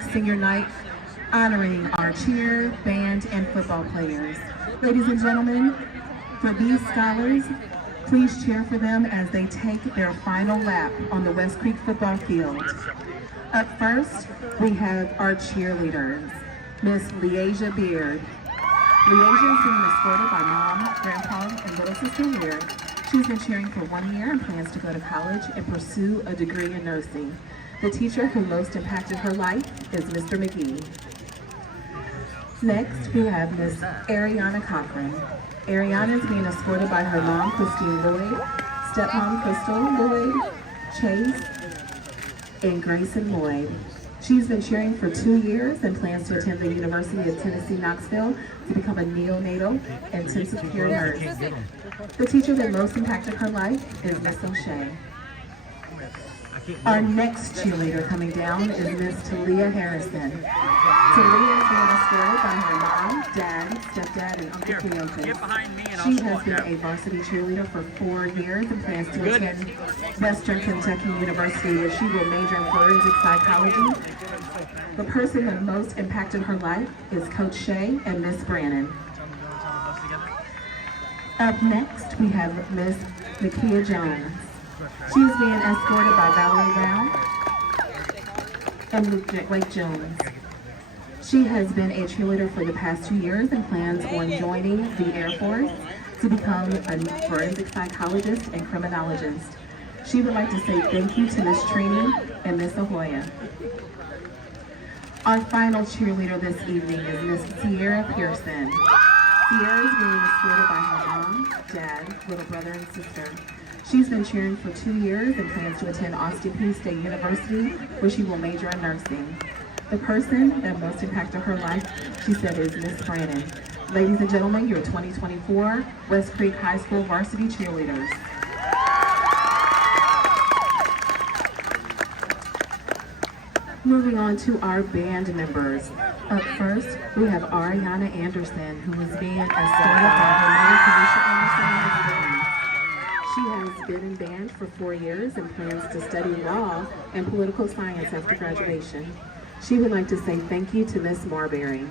Senior night honoring our cheer, band, and football players. Ladies and gentlemen, for these scholars, please cheer for them as they take their final lap on the West Creek football field. Up first, we have our cheerleaders, Miss Leasia Beard. Leasia is being escorted by mom, grandpa, and little sister Lear. She's been cheering for 1 year and plans to go to college and pursue a degree in nursing. The teacher who most impacted her life is Mr. McGee. Next, we have Miss Ariana Cochran. Ariana is being escorted by her mom, Christine Lloyd, stepmom, Crystal Lloyd, Chase, and Grayson Lloyd. She's been cheering for 2 years and plans to attend the University of Tennessee, Knoxville to become a neonatal intensive care nurse. The teacher that most impacted her life is Miss O'Shea. Our next cheerleader coming down is Miss Talia Harrison. Talia is being escorted by her mom, dad, stepdad, and Uncle Cleopas. She has been a varsity cheerleader for 4 years and plans to attend Western Kentucky University, where she will major in forensic psychology. The person that most impacted her life is Coach Shea and Miss Brannon. Up next, we have Miss Nakia Jones. She is being escorted by Valerie Brown and Luke Blake Jones. She has been a cheerleader for the past 2 years and plans on joining the Air Force to become a forensic psychologist and criminologist. She would like to say thank you to Miss Trini and Miss Ahoya. Our final cheerleader this evening is Miss Sierra Pearson. Sierra is being escorted by her mom, dad, little brother, and sister. She's been cheering for 2 years and plans to attend Austin Peay State University, where she will major in nursing. The person that most impacted her life, she said, is Miss Brannon. Ladies and gentlemen, your 2024 West Creek High School varsity cheerleaders. Moving on to our band members. Up first, we have Ariana Anderson, who is being escorted by her mother, Felicia Anderson. She has been in band for 4 years and plans to study law and political science after graduation. She would like to say thank you to Miss Marbury.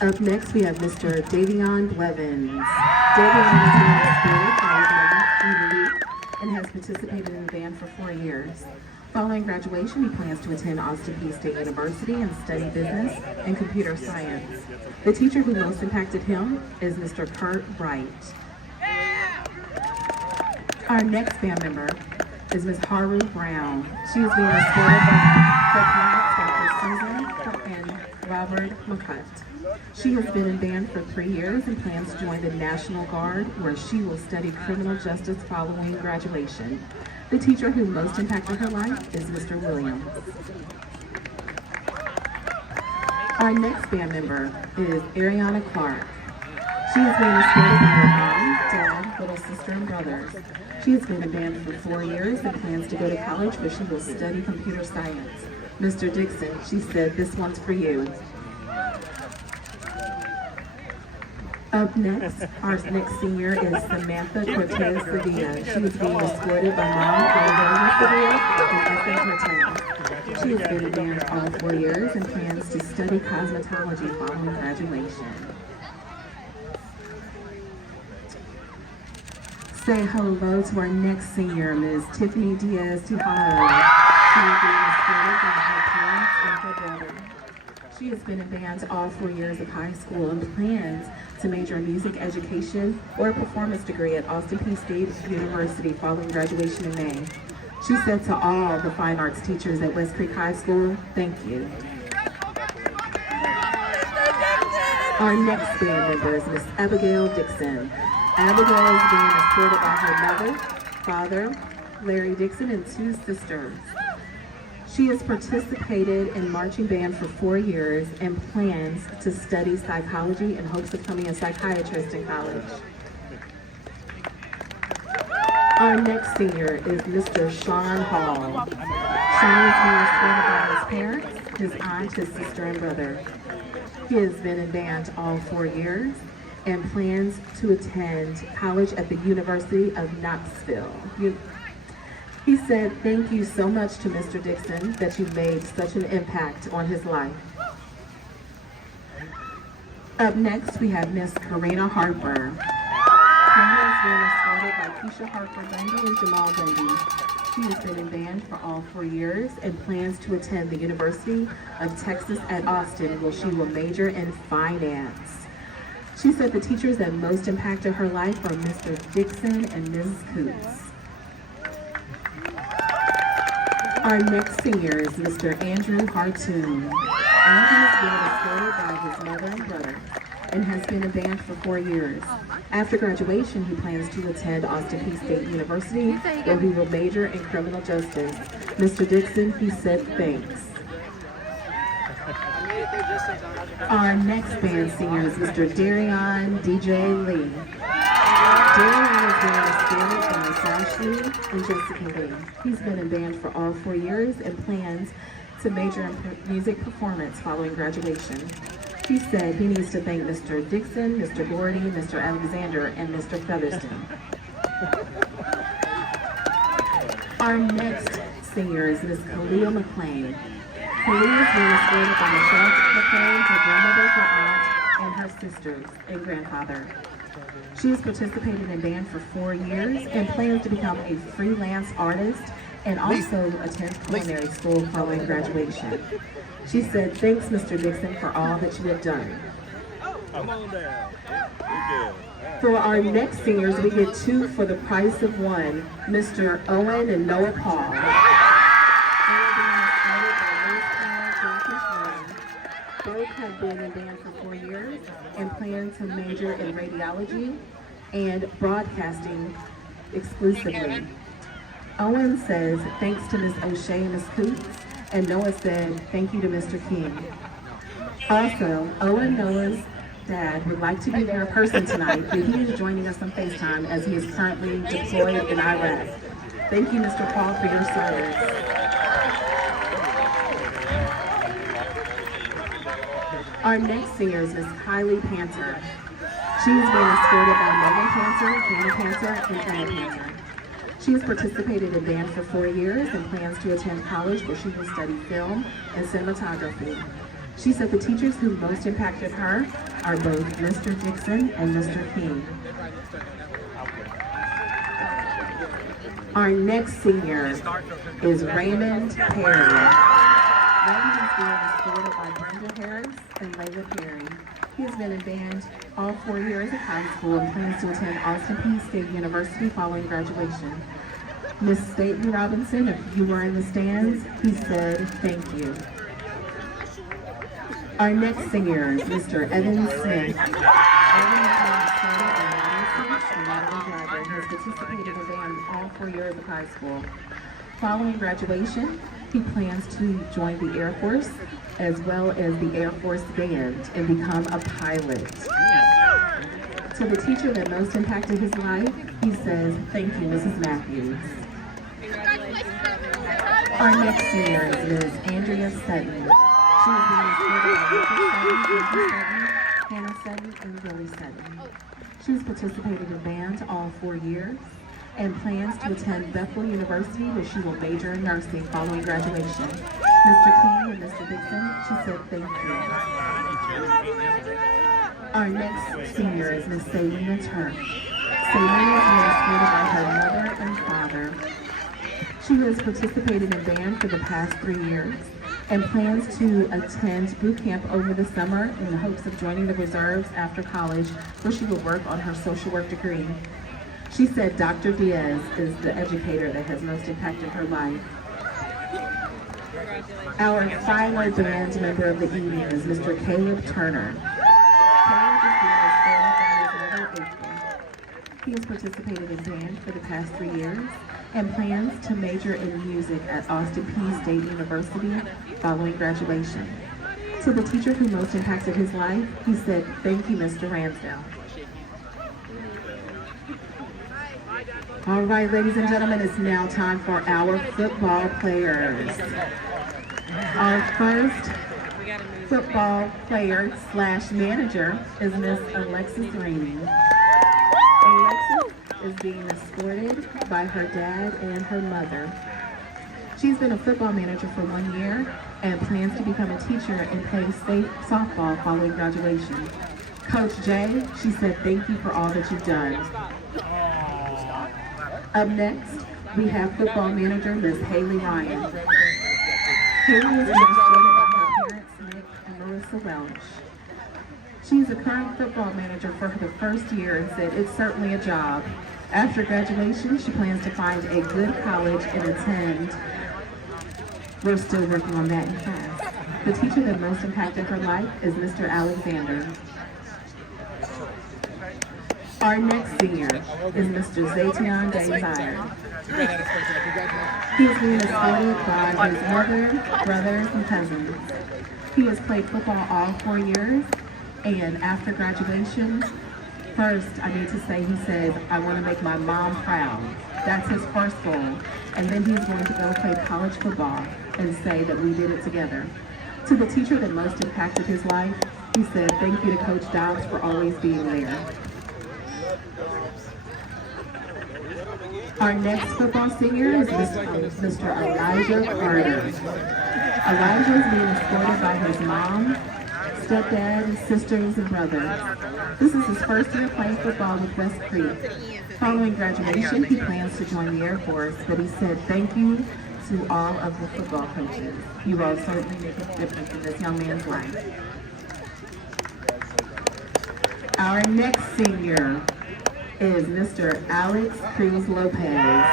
Up next, we have Mr. Davion Blevins. Davion is being escorted by his mother, Eva, and has participated in the band for 4 years. Following graduation, he plans to attend Austin Peay State University and study business and computer science. The teacher who most impacted him is Mr. Kurt Bright. Our next band member is Ms. Haru Brown. She is being escorted by her parents, Dr. Susan and Robert McCutt. She has been in band for 3 years and plans to join the National Guard, where she will study criminal justice following graduation. The teacher who most impacted her life is Mr. Williams. Our next band member is Ariana Clark. She is being escorted by her mom, dad, little sister, and brothers. She has been in band for 4 years and plans to go to college, where she will study computer science. Mr. Dixon, she said, this one's for you. Up next, our next senior is Samantha Cortez Sevilla. She is being escorted by mom, Alvaro Sevilla, and Ethan Cortez. She has been in band all 4 years and plans to study cosmetology following graduation. Say hello to our next senior, Ms. Tiffany Diaz Tejada. She is being escorted by her parents and her brother. She has been in bands all 4 years of high school and plans to major in music education or a performance degree at Austin Peay State University following graduation in May. She said to all the fine arts teachers at West Creek High School, thank you. Our next band member is Miss Abigail Dixon. Abigail is being escorted by her mother, father, Larry Dixon, and 2 sisters. She has participated in marching band for 4 years and plans to study psychology in hopes of becoming a psychiatrist in college. Our next senior is Mr. Sean Hall. Sean is being escorted by his parents, his aunt, his sister, and brother. He has been in band all 4 years and plans to attend college at the University of Knoxville. He said, "Thank you so much to Mr. Dixon that you made such an impact on his life." Up next, we have Miss Karina Harper. Karina is being escorted by Keisha Harper Bundy and Jamal Bundy. She has been in band for all 4 years and plans to attend the University of Texas at Austin, where she will major in finance. She said the teachers that most impacted her life are Mr. Dixon and Mrs. Coots. Our next singer is Mr. Andrew Hartoon. Andrew is being escorted by his mother and brother and has been in band for 4 years. After graduation, he plans to attend Austin Peay State University, where he will major in criminal justice. Mr. Dixon, he said thanks. Our next band singer is Mr. Darion DJ Lee. Darion is being escorted by Sash Lee and Jessica Lee. He's been in band for all 4 years and plans to major in music performance following graduation. He said he needs to thank Mr. Dixon, Mr. Gordy, Mr. Alexander, and Mr. Featherston. Our next singer is Miss Kalia McLean. Kalia is being escorted by Michelle McLean, her grandmother, her aunt, and her sisters and grandfather. She has participated in band for 4 years and plans to become a freelance artist and also attend culinary school following graduation. She said, "Thanks, Mr. Dixon, for all that you have done." Come on down. For our next singers, we get 2 for the price of 1, Mr. Owen and Noah Paul. They are being escorted by Liz Paul and Jason Sherman. Both have been in band for 4 years and plan to major in radiology and broadcasting exclusively. Owen says, "Thanks to Ms. O'Shea and Ms. Coots," and Noah said, "Thank you to Mr. King." Also, Owen and Noah's dad would like to be there in person tonight, but he is joining us on FaceTime as he is currently deployed in Iraq. Thank you, Mr. Paul, for your service. Our next singer is Miss Kylie Panter. She is being escorted by Megan Panter, Hannah Panter, and Emma Panter. She has participated in band for 4 years and plans to attend college where she will study film and cinematography. She said the teachers who most impacted her are both Mr. Dixon and Mr. King. Our next singer is Raymond Perry. Raymond is being escorted by Brenda Harris and Layla Perry. He has been in band all 4 years of high school and plans to attend Austin Peay State University following graduation. Miss Stately Robinson, if you were in the stands, he said thank you. Our next singer is Mr. Evan Smith. Evan is being escorted by Madison and Natalie Driver, who has participated in band all 4 years of high school. Following graduation, he plans to join the Air Force as well as the Air Force Band and become a pilot. To the teacher that most impacted his life, he says, "Thank you, Mrs. Matthews." Our next singer is Ms. Andrea Sutton. She is being escorted by Richard Sutton, Hannah Sutton, and Billy Sutton. She has participated in band all 4 years and plans to attend Bethel University, where she will major in nursing following graduation. Mr. King and Mr. Dixon, she said thank you. Our next singer is Miss Selena Turk. Selena is being escorted by her mother and father. She has participated in band for the past 3 years and plans to attend boot camp over the summer in the hopes of joining the reserves after college, where she will work on her social work degree. She said Dr. Diaz is the educator that has most impacted her life. Our final band member of the evening is Mr. Caleb Turner. Caleb is being escorted by his mother, April. He has participated in band for the past 3 years and plans to major in music at Austin Peay State University following graduation. To the teacher who most impacted his life, he said, "Thank you, Mr. Ransdale." All right, ladies and gentlemen, it's now time for our football players. Our first football player / manager is Miss Alexis Rainey. Alexis, is being escorted by her dad and her mother. She's been a football manager for 1 year and plans to become a teacher and play state softball following graduation. Coach Jay, she said thank you for all that you've done. Up next, we have football manager Miss Haley Ryan. Haley is being escorted by her parents Nick and Marissa Welch. She's a current football manager for the first year and said it's certainly a job. After graduation, she plans to find a good college and attend. We're still working on that in class. The teacher that most impacted her life is Mr. Alexander. Our next senior is Mr. Zaytion Desire. He is being escorted by his mother, brothers, and cousins. He has played football all 4 years, and after graduation, first I need to say he says, I want to make my mom proud. That's his first goal. And then he's going to go play college football and say that we did it together. To the teacher that most impacted his life, he said, thank you to Coach Dobbs for always being there. Our next football senior is Mr. Elijah Carter. Elijah is being escorted by his mom, stepdad, sisters, and brothers. This is his first year playing football with West Creek. Following graduation, he plans to join the Air Force, but he said thank you to all of the football coaches. You all certainly make a difference in this young man's life. Our next senior is Mr. Alex Cruz Lopez.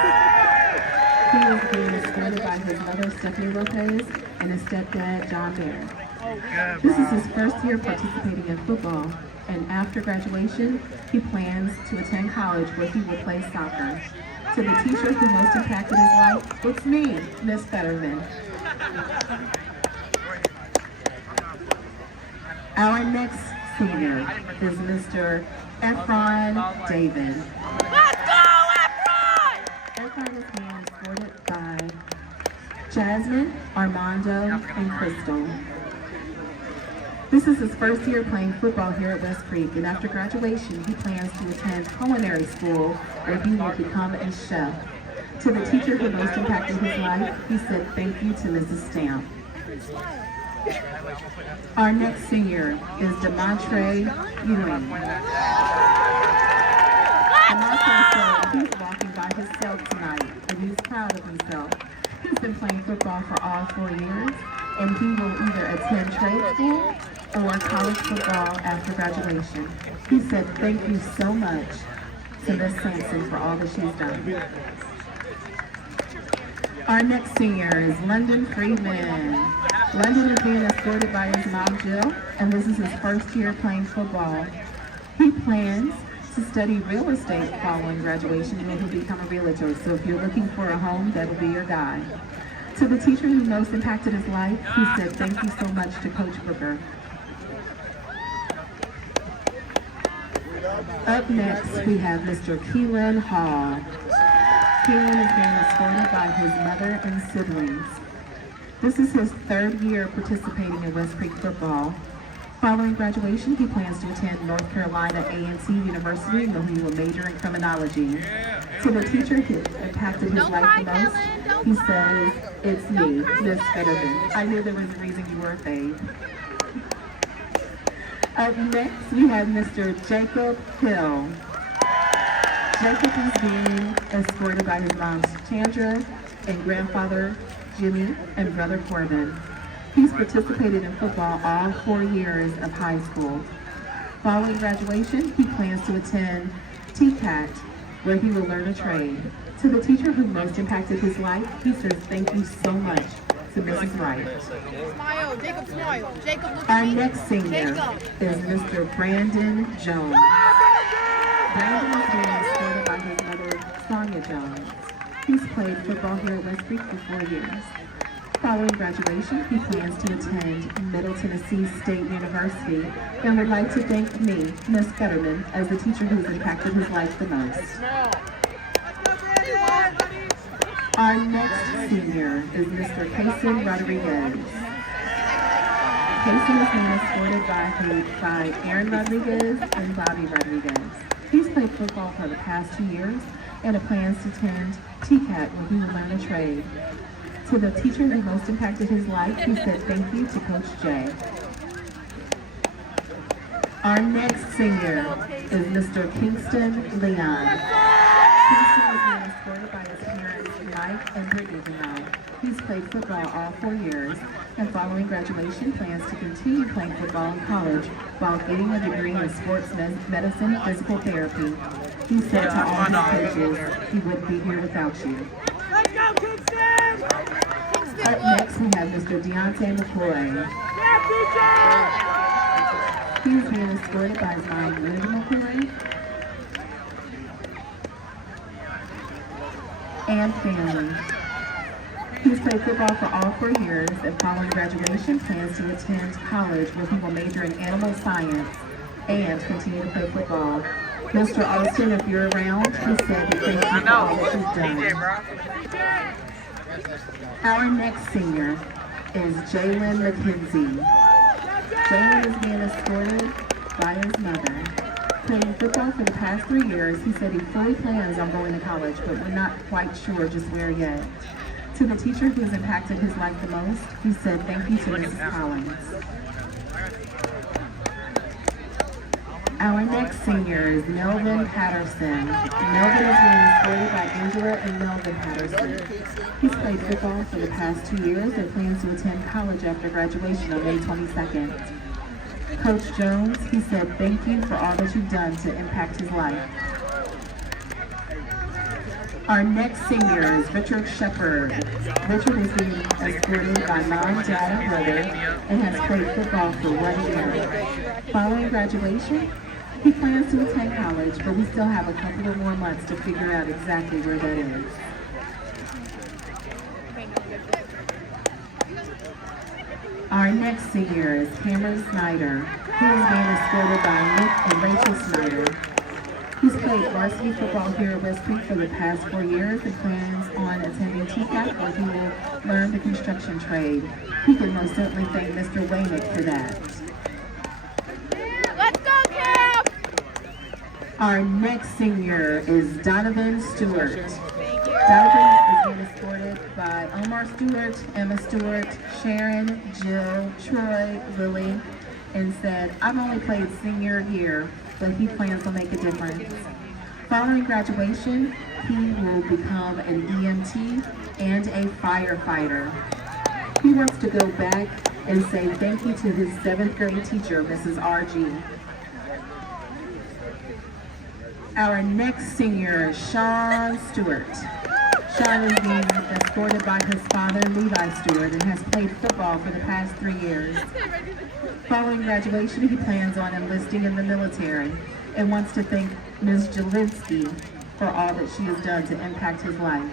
He is being escorted by his mother, Stephanie Lopez, and his stepdad, John Barrett. This is his first year participating in football, and after graduation, he plans to attend college where he will play soccer. To the teacher who most impacted his life, it's me, Miss Fetterman. Our next senior is Mr. Efron David. Let's go, Efron! Efron is being escorted by Jasmine, Armando, and Crystal. This is his first year playing football here at West Creek, and after graduation, he plans to attend culinary school where he will become a chef. To the teacher who most impacted his life, he said thank you to Mrs. Stamp. Our next senior is Demontre Ewing. Demontre said he's walking by himself tonight, and he's proud of himself. He's been playing football for all 4 years, and he will either attend trade school or college football after graduation. He said thank you so much to Miss Sampson for all that she's done. Our next senior is London Freeman. London is being escorted by his mom, Jill, and this is his first year playing football. He plans to study real estate following graduation when he become a realtor. So if you're looking for a home, that'll be your guy. To the teacher who most impacted his life, he said thank you so much to Coach Booker. Up next, we have Mr. Keelan Hall. Keelan is being escorted by his mother and siblings. This is his 3rd year participating in West Creek football. Following graduation, he plans to attend North Carolina A&T University, where he will major in criminology. To the teacher who impacted his life the most, he says, it's me, Miss Fetterman. I knew there was a reason you were a fave. Up next, we have Mr. Jacob Hill. Jacob is being escorted by his mom, Chandra, and grandfather, Jimmy, and brother Corbin. He's participated in football all 4 years of high school. Following graduation, he plans to attend TCAT, where he will learn a trade. To the teacher who most impacted his life, he says thank you so much to Mrs. Wright. Smile, Jacob, smile. Jacob, look Our at me. next senior is Mr. Brandon Jones. Brandon is being escorted by his mother, Sonia Jones. He's played football here at West Creek for 4 years. Following graduation, he plans to attend Middle Tennessee State University and would like to thank me, Miss Fetterman, as the teacher who's impacted his life the most. Our next senior is Mr. Cason Rodriguez. Cason is being escorted by Aaron Rodriguez and Bobby Rodriguez. He's played football for the past 2 years and plans to attend TCAT where he will learn a trade. To the teacher who most impacted his life, he said thank you to Coach Jay. Our next senior is Mr. Kingston Leon. Kingston was being escorted by his parents, Mike and Brittany Leon. He's played football all 4 years and following graduation plans to continue playing football in college while getting a degree in sports medicine and physical therapy. He said to all his coaches, he wouldn't be here without you. Let's go, Kingston! Up next, we have Mr. Deontay McCoy. He is being escorted by his mom, Linda McCoy, and family. He's played football for all 4 years and following graduation plans to attend college where he will major in animal science and continue to play football. Mr. Austin, if you're around, he said that thank you for all that you've done. Our next senior is Jalen McKenzie. Jalen is being escorted by his mother. Playing football for the past 3 years, he said he fully plans on going to college, but we're not quite sure just where yet. To the teacher who has impacted his life the most, he said thank you to Mrs. Collins. Our next senior is Melvin Patterson. Melvin is being escorted by Angela and Melvin Patterson. He's played football for the past 2 years and plans to attend college after graduation on May 22nd. Coach Jones, he said thank you for all that you've done to impact his life. Our next senior is Richard Shepard. Richard is being escorted by mom, dad, and brother and has played football for 1 year. Following graduation, he plans to attend college, but we still have a couple of more months to figure out exactly where that is. Our next senior is Cameron Snyder, who is being escorted by Nick and Rachel Snyder. He's played varsity football here at West Creek for the past 4 years and plans on attending TCAT where he will learn the construction trade. He can most certainly thank Mr. Waynick for that. Let's go, Cam! Our next senior is Donovan Stewart. Donovan is being escorted by Omar Stewart, Emma Stewart, Sharon, Jill, Troy, Lily, and said, I've only played senior year, but he plans to make a difference. Following graduation, he will become an EMT and a firefighter. He wants to go back and say thank you to his 7th grade teacher, Mrs. RG. Our next senior is Sean Stewart. Sean is being escorted by his father, Levi Stewart, and has played football for the past 3 years. Following graduation, he plans on enlisting in the military and wants to thank Ms. Jelinski for all that she has done to impact his life.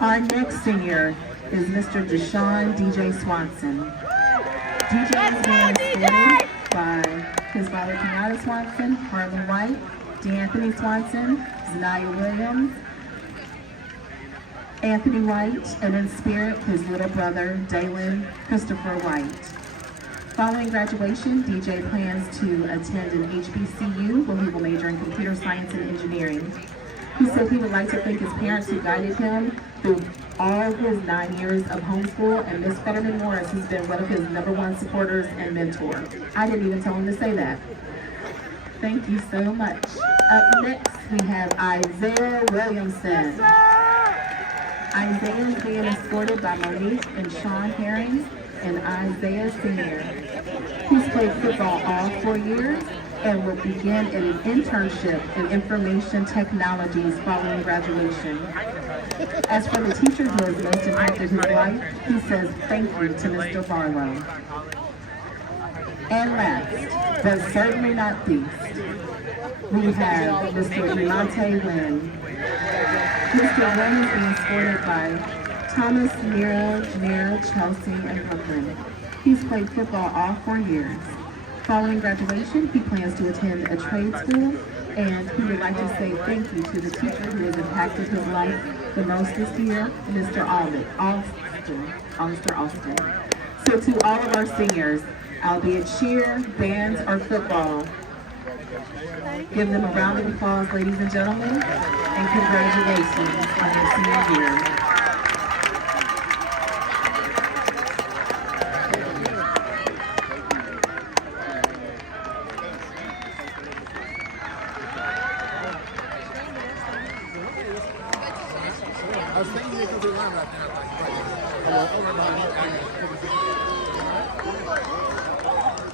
Our next senior is Mr. Deshaun DJ Swanson. DJ is being escorted by his father, Kenyatta Swanson, Harlan White, D'Anthony Swanson, Zanaya Williams, Anthony White, and in spirit, his little brother, Dalen Christopher White. Following graduation, DJ plans to attend an HBCU where he will major in computer science and engineering. He said he would like to thank his parents who guided him through all his 9 years of homeschool, and Miss Fetterman Morris, who's been one of his #1 supporters and mentor. I didn't even tell him to say that. Thank you so much. Up next, we have Isaiah Williamson. Isaiah is being escorted by Monique and Sean Herring and Isaiah Senior. He's played football all 4 years and will begin an internship in information technologies following graduation. As for the teacher who has most impacted his life, he says thank you to Mr. Barlow. And last, but certainly not least, we have Mr. Deontay Lynn. Mr. Lynn is being escorted by Thomas, Mira, Chelsea, and Brooklyn. He's played football all 4 years. Following graduation, he plans to attend a trade school, and he would like to say thank you to the teacher who has impacted his life the most this year, Mr. Austin. So to all of our seniors, albeit cheer, band, or football, give them a round of applause, ladies and gentlemen, and congratulations on your senior year. I was thinking they could do one right now.